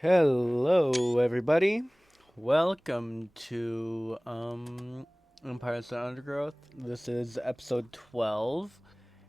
Hello, everybody. Welcome to Empires and Undergrowth. This is episode 12,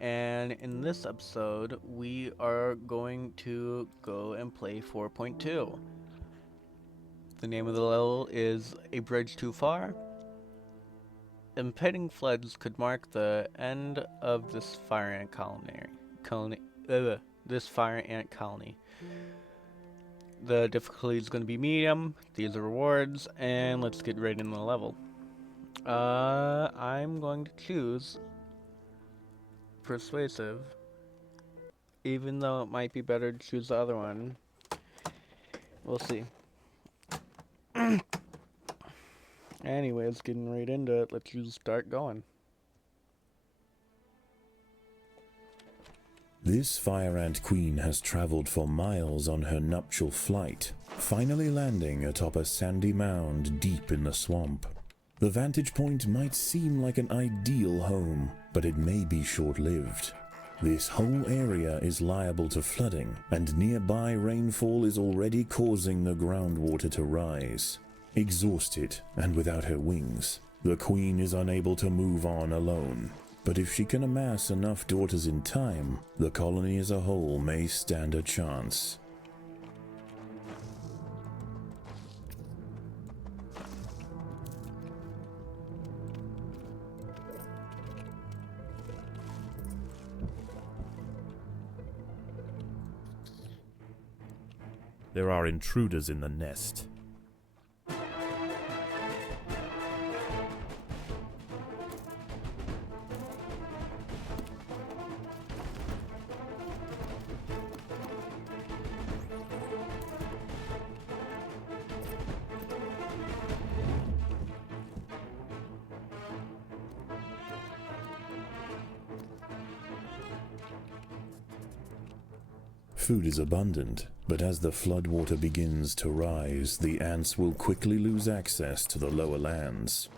and in this episode, we are going to go and play 4.2. The name of the level is A Bridge Too Far. Impending floods could mark the end of this fire ant colony. The difficulty is going to be medium. These are rewards, and let's get right into the level. I'm going to choose persuasive, even though it might be better to choose the other one. We'll see. Anyways, getting right into it, let's just start going. This fire ant queen has traveled for miles on her nuptial flight, finally landing atop a sandy mound deep in the swamp. The vantage point might seem like an ideal home, but it may be short-lived. This whole area is liable to flooding, and nearby rainfall is already causing the groundwater to rise. Exhausted and without her wings, the queen is unable to move on alone. But if she can amass enough daughters in time, the colony as a whole may stand a chance. There are intruders in the nest. Food is abundant, but as the floodwater begins to rise, the ants will quickly lose access to the lower lands.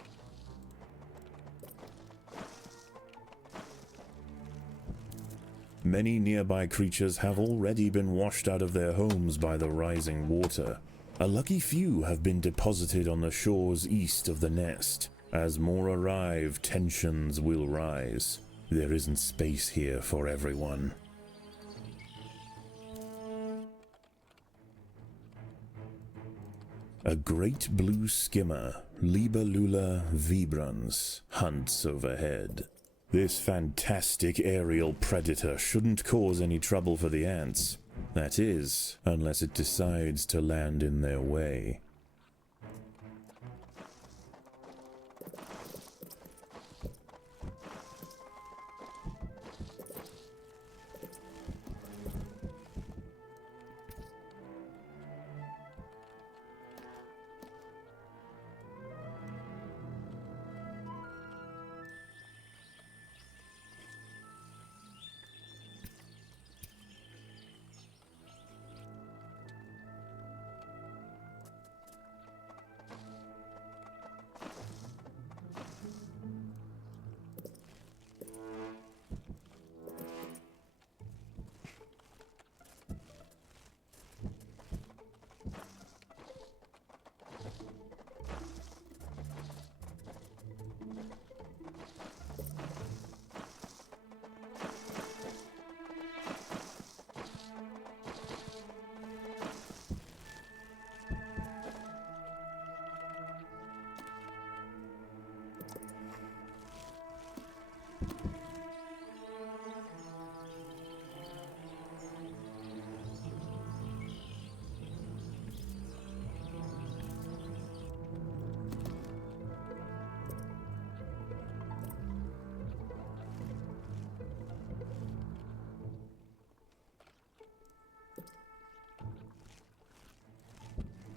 Many nearby creatures have already been washed out of their homes by the rising water. A lucky few have been deposited on the shores east of the nest. As more arrive, tensions will rise. There isn't space here for everyone. A great blue skimmer, Libellula vibrans, hunts overhead. This fantastic aerial predator shouldn't cause any trouble for the ants. That is, unless it decides to land in their way.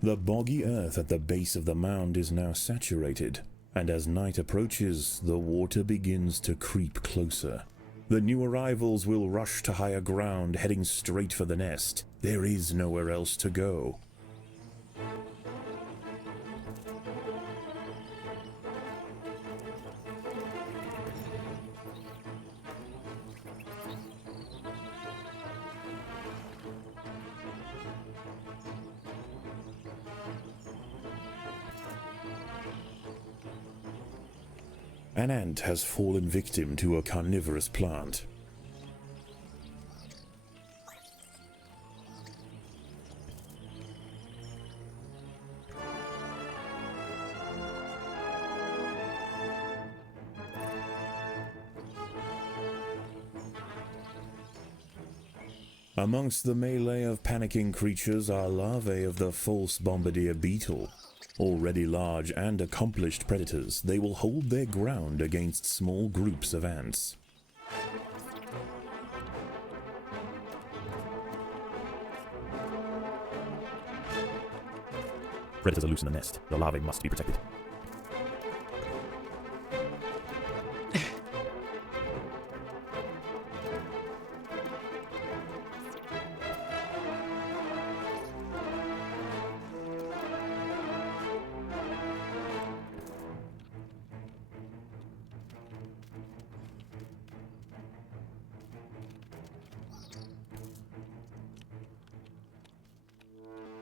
The boggy earth at the base of the mound is now saturated, and as night approaches, the water begins to creep closer. The new arrivals will rush to higher ground, heading straight for the nest. There is nowhere else to go. An ant has fallen victim to a carnivorous plant. Amongst the melee of panicking creatures are larvae of the false bombardier beetle. Already large and accomplished predators, they will hold their ground against small groups of ants. Predators are loose in the nest. The larvae must be protected.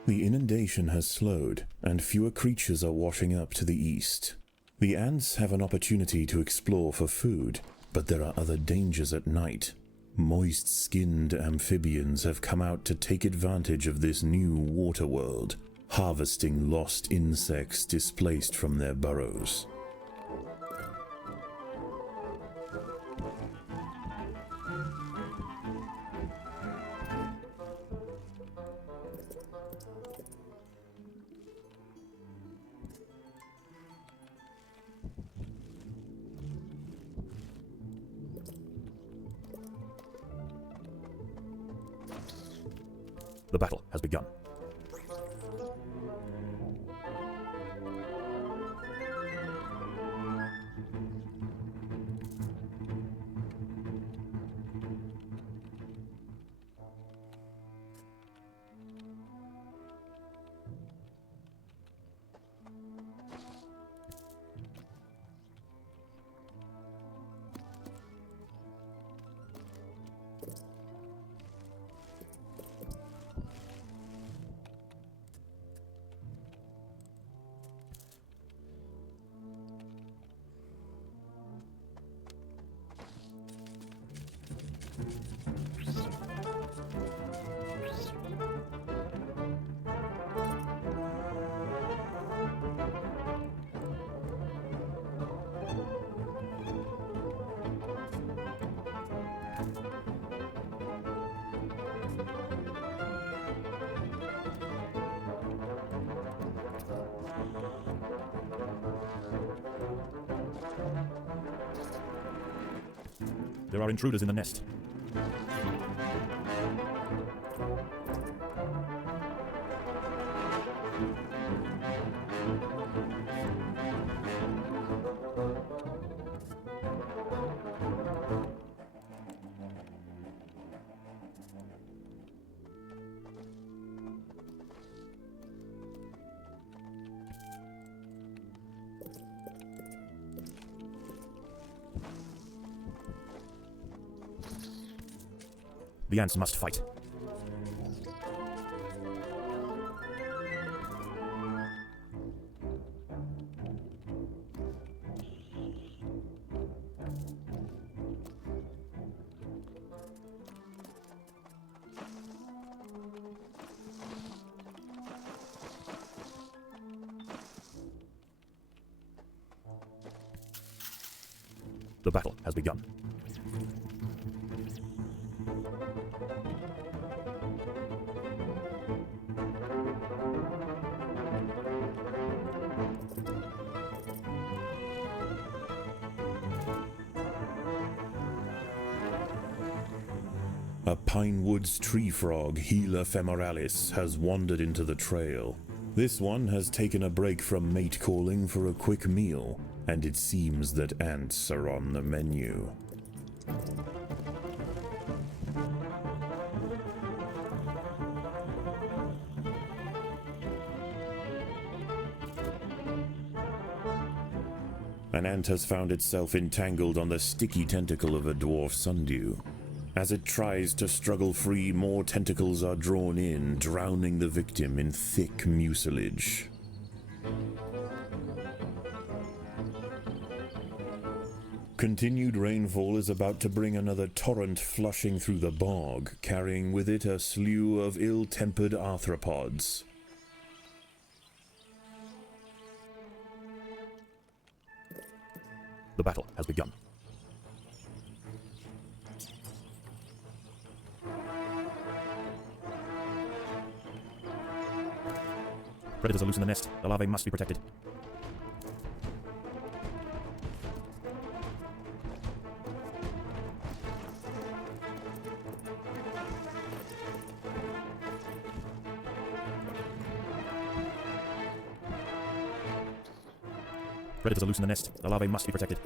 The inundation has slowed, and fewer creatures are washing up to the east. The ants have an opportunity to explore for food, but there are other dangers at night. Moist-skinned amphibians have come out to take advantage of this new water world, harvesting lost insects displaced from their burrows. The battle has begun. There are intruders in the nest. The ants must fight. The battle has begun. A pinewood's tree frog, Gila femoralis, has wandered into the trail. This one has taken a break from mate calling for a quick meal, and it seems that ants are on the menu. An ant has found itself entangled on the sticky tentacle of a dwarf sundew. As it tries to struggle free, more tentacles are drawn in, drowning the victim in thick mucilage. Continued rainfall is about to bring another torrent flushing through the bog, carrying with it a slew of ill-tempered arthropods. The battle has begun. Predators are loose in the nest. The larvae must be protected. Predators are loose in the nest. The larvae must be protected.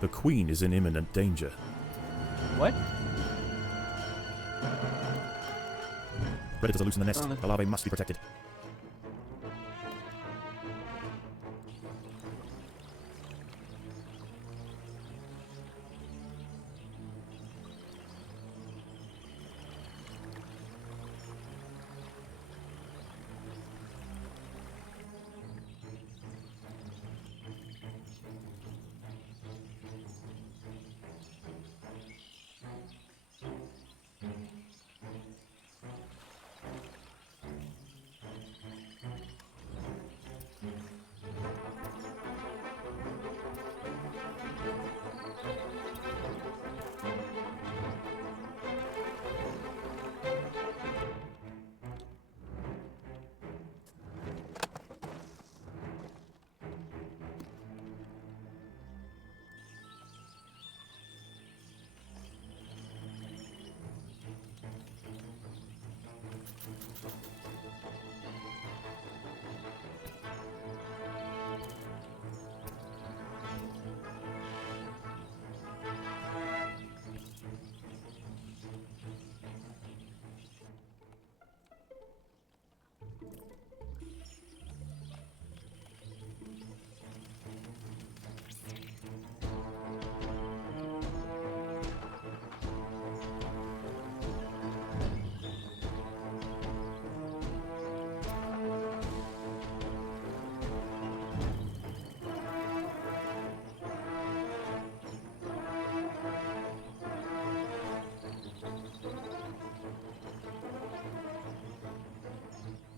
The queen is in imminent danger. What? Predators are loose in the nest. The larvae must be protected.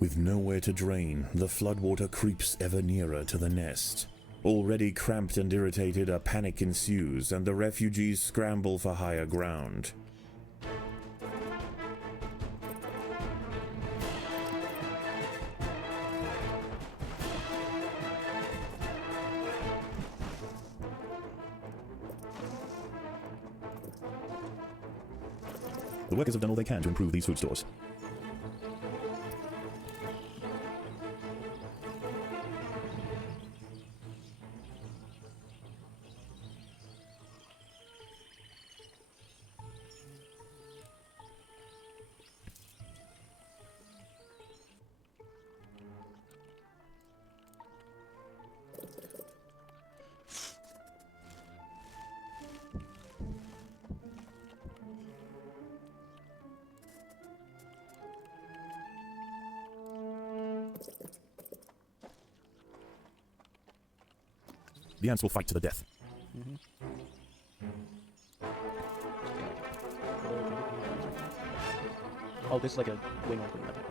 With nowhere to drain, the floodwater creeps ever nearer to the nest. Already cramped and irritated, a panic ensues, and the refugees scramble for higher ground. The workers have done all they can to improve these food stores. The ants will fight to the death. Oh, this is like a wing opening. That one.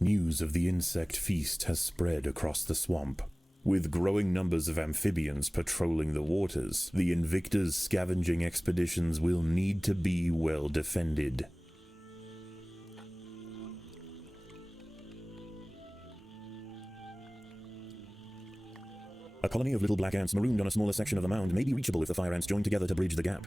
News of the insect feast has spread across the swamp. With growing numbers of amphibians patrolling the waters, the Invicta's scavenging expeditions will need to be well defended. A colony of little black ants marooned on a smaller section of the mound may be reachable if the fire ants join together to bridge the gap.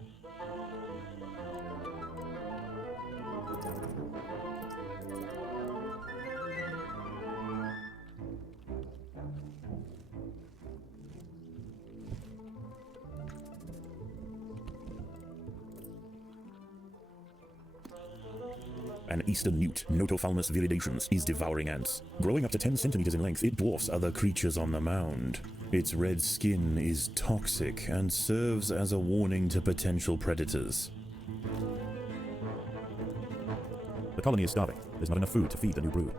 An eastern newt, Notophalmus viridations, is devouring ants. Growing up to 10 centimeters in length, it dwarfs other creatures on the mound. Its red skin is toxic and serves as a warning to potential predators. The colony is starving. There's not enough food to feed the new brood.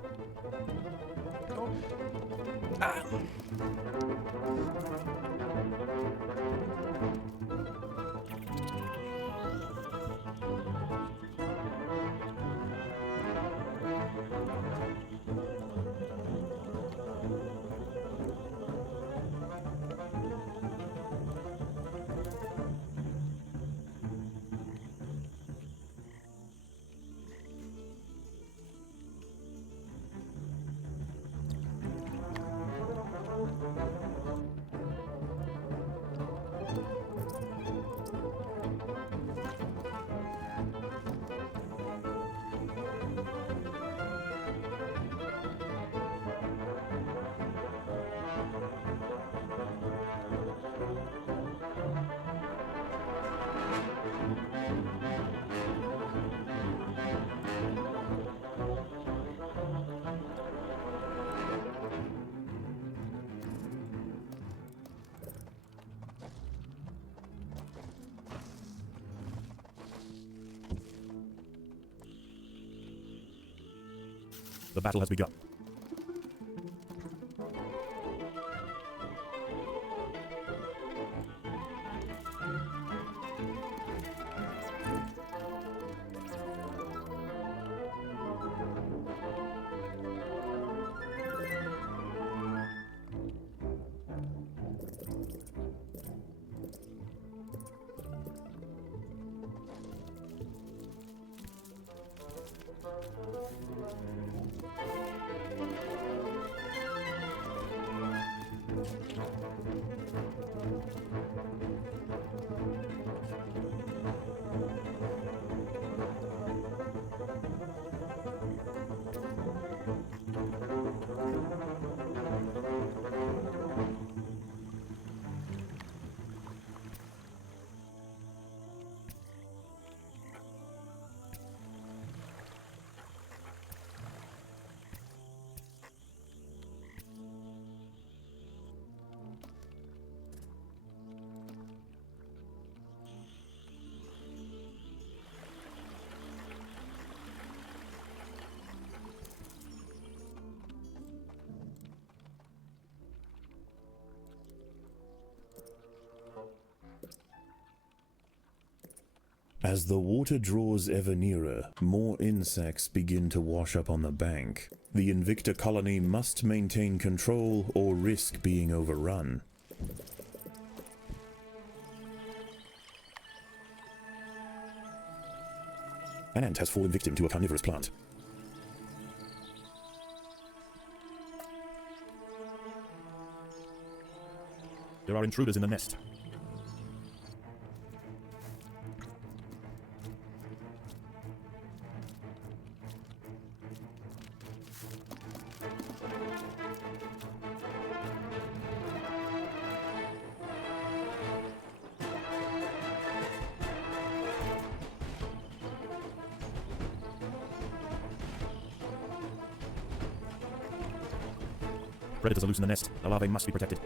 The battle has begun. As the water draws ever nearer, more insects begin to wash up on the bank. The Invicta colony must maintain control or risk being overrun. An ant has fallen victim to a carnivorous plant. There are intruders in the nest. Predators are loose in the nest. The larvae must be protected.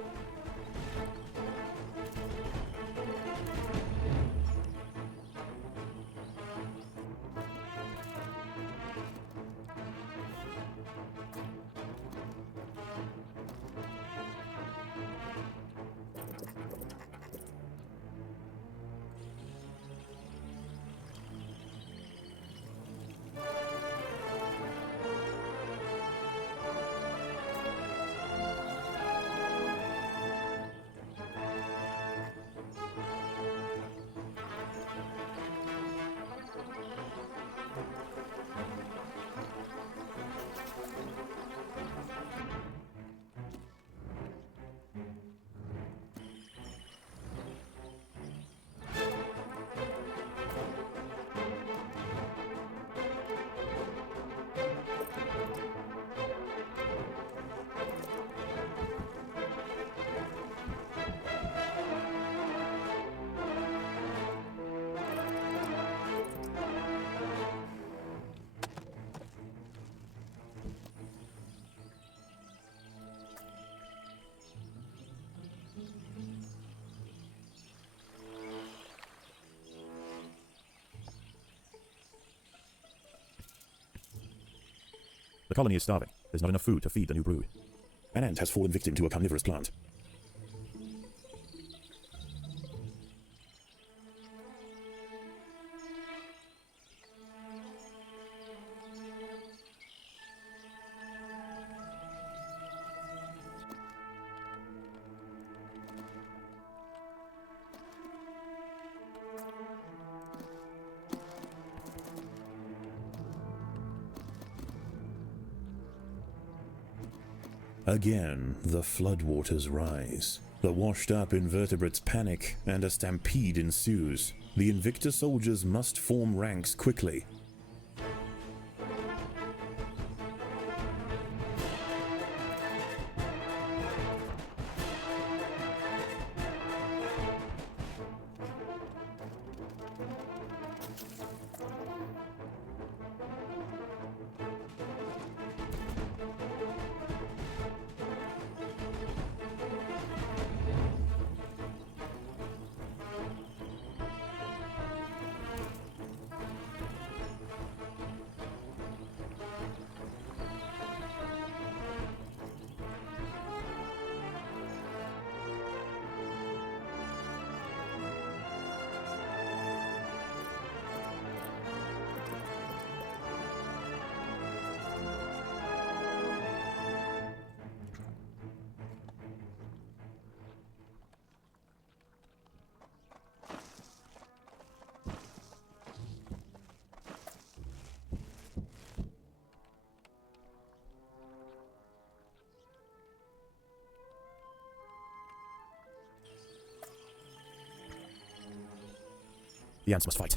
colony is starving. There's not enough food to feed the new brood. An ant has fallen victim to a carnivorous plant. Again, the floodwaters rise. The washed-up invertebrates panic, and a stampede ensues. The Invicta soldiers must form ranks quickly. The ants must fight.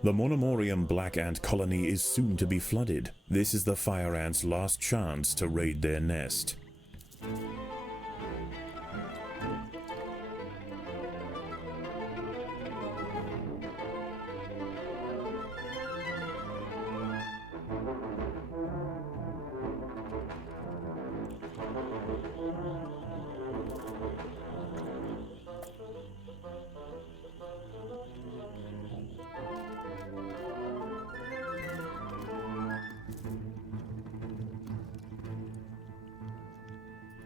The Monomorium black ant colony is soon to be flooded. This is the fire ants' last chance to raid their nest.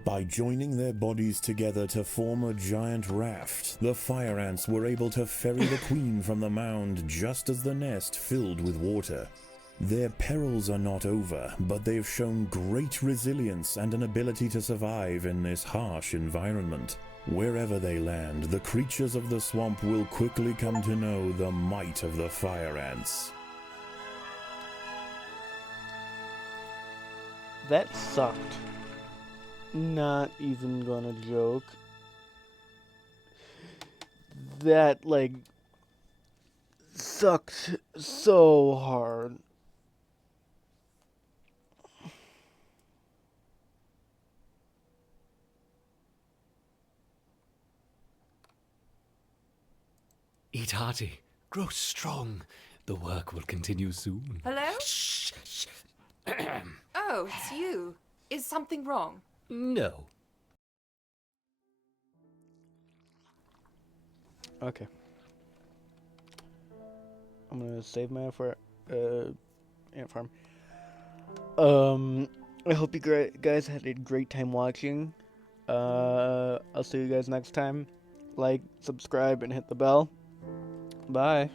By joining their bodies together to form a giant raft, the fire ants were able to ferry the queen from the mound just as the nest filled with water. Their perils are not over, but they've shown great resilience and an ability to survive in this harsh environment. Wherever they land, the creatures of the swamp will quickly come to know the might of the fire ants. That sucked. Not even gonna joke. That, like, sucked so hard. Eat hearty, grow strong. The work will continue soon. Hello? Shh, shh. Oh, it's you. Is something wrong? No. Okay. I'm gonna save my ant farm. I hope you guys had a great time watching. I'll see you guys next time. Like, subscribe, and hit the bell. Bye.